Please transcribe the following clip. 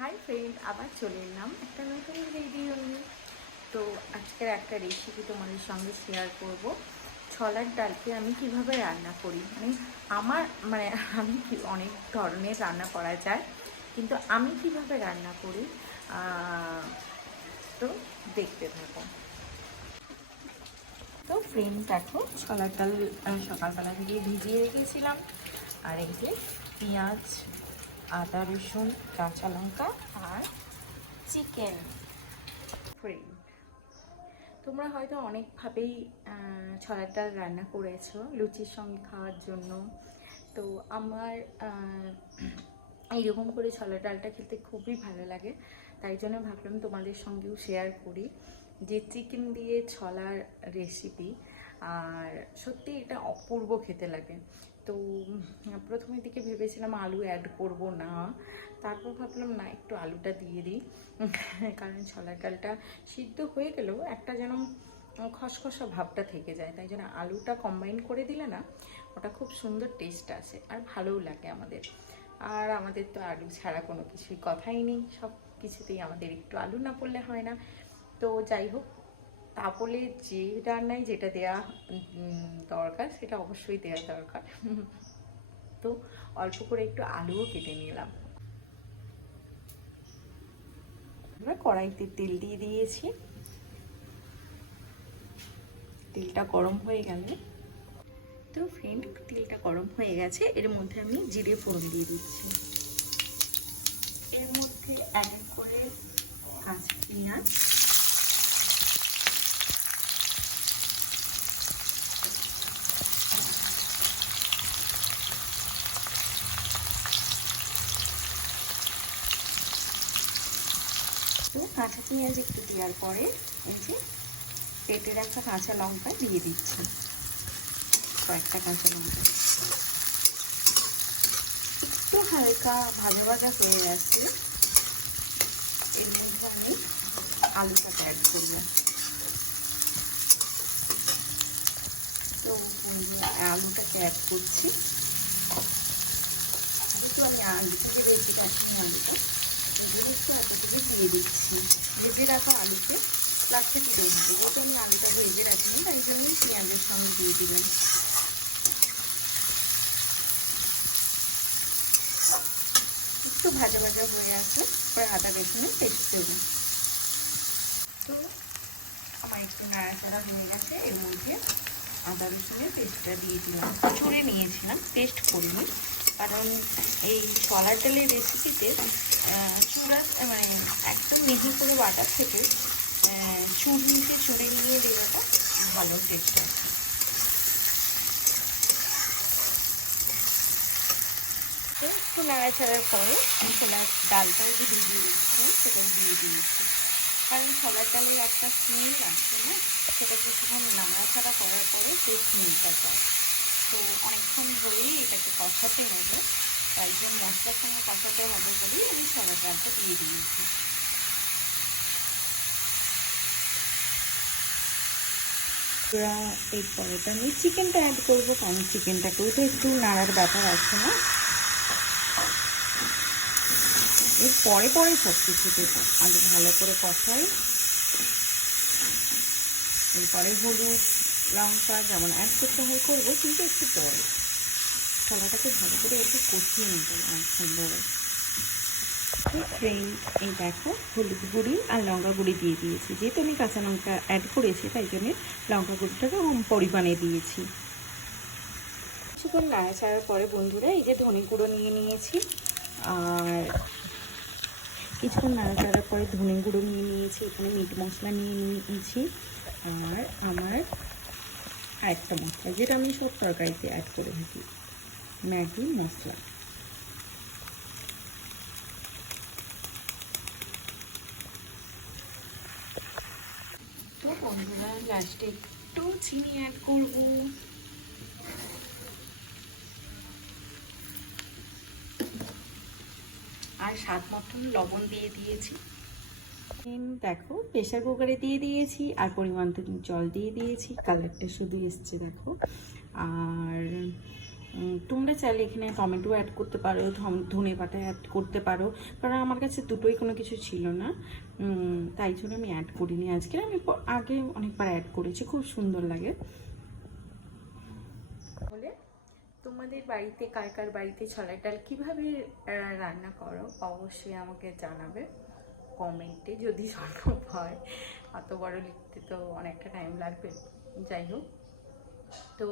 Hi friend, আবার চলে এলাম একটা নতুন ভিডিও নিয়ে। তো আজকের একটা রেসিপি তোমাদের সঙ্গে শেয়ার করব। ছোলার ডালকে আমি কিভাবে রান্না করি। আমার আমি অনেক ধরনের রান্না করা যায়, কিন্তু আমি কিভাবে রান্না করি তো দেখতে থাকো। তো ফ্রেন্ড দেখো, ছোলার ডাল সকালবেলা থেকে ভিজিয়ে রেখেছিলাম। আর এই যে পেঁয়াজ, আদা, রসুন, কাঁচা লঙ্কা আর চিকেন। ফ্রেন্ড, তোমরা হয়তো অনেকভাবেই ছোলার ডাল রান্না করেছো লুচির সঙ্গে খাওয়ার জন্য। তো আমার এইরকম করে ছোলার ডালটা খেতে খুবই ভালো লাগে, তাই জন্য ভাবলাম তোমাদের সঙ্গেও শেয়ার করি যে চিকেন দিয়ে ছোলার রেসিপি। আর সত্যি এটা অপূর্ব খেতে লাগে। তো প্রথমের দিকে ভেবেছিলাম আলু অ্যাড করব না, তারপর ভাবলাম না, একটু আলুটা দিয়ে দিই। কারণ ছোলার ডালটা সিদ্ধ হয়ে গেলেও একটা যেন খসখসা ভাবটা থেকে যায়, তাই জন্য আলুটা কম্বাইন করে দিলে না ওটা খুব সুন্দর টেস্ট আসে আর ভালোও লাগে আমাদের। আর আমাদের তো আলু ছাড়া কোনো কিছুই কথাই নেই, সব কিছুতেই আমাদের একটু আলু না পড়লে হয় না। তো যাই হোক, তা বলে যে রান্নায় যেটা দেয়া দরকার সেটা অবশ্যই দেওয়া দরকার। তো অল্প করে একটু আলুও কেটে নিলাম। আমরা কড়াইতে তেল দিয়ে দিয়েছি, তেলটা গরম হয়ে গেলে, তো ফ্রেন্ড তেলটা গরম হয়ে গেছে, এর মধ্যে আমি জিরে ফোড়ন দিয়ে দিচ্ছি। এর মধ্যে এক এক করে কাঁচা পেঁয়াজ, তো কাঁচা পেঁয়াজ একটু দেওয়ার পরে এই যে কেটে রাখা কাঁচা লঙ্কা দিয়ে দিচ্ছি, কয়েকটা কাঁচা লঙ্কা। একটু হালকা ভাজা ভাজা হয়ে আসছে, এর মধ্যে আমি আলুটাকে অ্যাড করব। তো আলুটাকে অ্যাড করছি। যেহেতু আমি আলু থেকে বেশি রাখছি, আলুটা যেহেতু এতটুকু দিয়ে দিচ্ছি। ভেজে রাখা আলুকে লাস্টে তুলে দিচ্ছি, যেহেতু আমি আলুটা ভেজে রাখিনি তাই জন্যই পেঁয়াজের সঙ্গে দিয়ে দিলাম। একটু ভাজা ভাজা হয়ে আসলে পরে আদা রসুনের পেস্ট দেবো। তো আমার একটু নাড়াচাড়া হয়ে গেছে, এর মধ্যে আদা রসুনের পেস্টটা দিয়ে দিলাম। ছুঁড়ে নিয়েছিলাম, পেস্ট করিনি, কারণ এই ছোলার ডালের রেসিপিতে চূড়া একদম মিহি করে বাটার থেকে চুড়নিতে ছুঁড়ে নিয়ে দেওয়াটা ভালো টেস্ট আছে। একটু নাড়াচাড়ার পরে ছোলার ডালটাও যে ভিজিয়ে রেখেছিলাম সেটাও দিয়ে দিয়েছি, কারণ ছোলার ডালের একটা স্মেল আসছে না, সেটা কিছুক্ষণ নাড়াচাড়া করার পরে সেই স্মেলটা পায়। তো অনেকক্ষণ ধরেই এটাকে কষাতে হবে, তাই জন্য মশলার সঙ্গে কষাতে হবে বলেই আমি ছোলার ডালটা দিয়ে দিয়েছি। এরপরে আমি চিকেনটা অ্যাড করবো, কারণ চিকেনটাকেও তো একটু নাড়ার ব্যাপার আছে না, এর পরে পরে সব কিছু দেবো। আগে ভালো করে কষাই, এরপরে হলুদ লঙ্কা যেমন অ্যাড করতে হয় করবো, কিন্তু একটু পরে ছোলাটাকে ভালো করে একটু কষিয়ে নিতে অনেকক্ষণ ধরে। ফ্রেন্ড, এই দেখো হলুদ গুঁড়ি আর লঙ্কা গুঁড়ি দিয়ে দিয়েছি, যেহেতু আমি কাঁচা লঙ্কা অ্যাড করেছি তাই জন্যে লঙ্কা গুঁড়িটাকে কম পরিমাণে দিয়েছি। কিছুক্ষণ নাড়াচাড়ার পরে বন্ধুরা এই যে ধনে গুঁড়ো নিয়ে নিয়েছি, আর কিছুক্ষণ নাড়াচাড়ার পরে ধনে গুঁড়ো নিয়ে নিয়েছি, এখানে মিট মশলা নিয়ে নিয়েছি, আর আমার আরেকটা মশলা যেটা আমি সব তরকারিতে অ্যাড করে থাকি, ম্যাগি মশলা। তো বন্ধুরা লাস্টে একটু চিনি অ্যাড করব, আর স্বাদ মতন লবণ দিয়ে দিয়েছি। দেখো প্রেশার কুকারে দিয়ে দিয়েছি, আর পরিমাণ জল দিয়ে দিয়েছি, কালারটা শুধু এসছে দেখো। আর তোমরা চাইলে এখানে টমেটো অ্যাড করতে পারো, ধনে পাতা অ্যাড করতে পারো, কারণ আমার কাছে দুটোই কোনো কিছু ছিল না, তাই জন্য আমি অ্যাড করিনি আজকে। আমি আগে অনেকবার অ্যাড করেছি, খুব সুন্দর লাগে। বলে তোমাদের বাড়িতে কার কার বাড়িতে ছোলার ডাল কীভাবে রান্না করো অবশ্যই আমাকে জানাবে কমেন্টে, যদি সম্ভব হয়। অত বড় লিখতে তো অনেকটা টাইম লাগবে, যাই হোক। তো